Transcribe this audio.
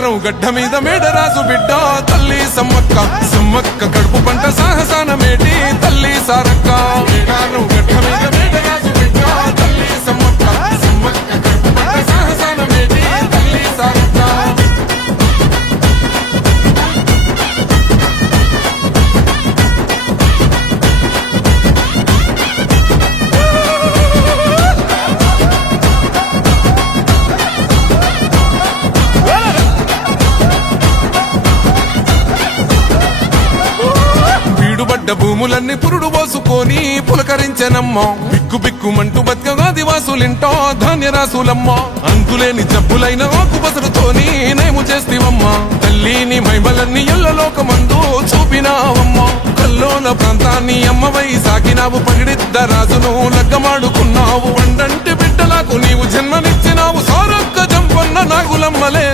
మేడారం గడ్డ మీద మేడరాజు బిడ్డ తల్లి సమ్మక్క సమ్మక్క కడుపు పంట సాహసాన మేటి తల్లి సారక్క మేడారం గడ్డ మీద మేడరాజు బిడ్డ తల్లి సమ్మక్క సమ్మక్క కడుపు పంట సాహసాన మేటి తల్లి సారక్క భూములన్నీ పురుడు పోసుకొని పులకరించెనమ్మో బిక్కు బిక్కుమంటూ బతుకగా దివాసులింటో ధాన్యరాసులమ్మో అంతులేని జబ్బులైన ఆకుపసరుతోని నేము చేస్తివమ్మా తల్లిని మైమలన్నీ ఎల్లలోకమందు చూపినావమ్మా కల్లోల ప్రాంతాన్ని అమ్మవై సాగినావు పగిడిద్ద రాజును లగ్గమాడుకున్నావు వండంటి బిడ్డలకు నీవు జన్మనిచ్చినావు సారక్క జంపన్న నాగులమ్మలే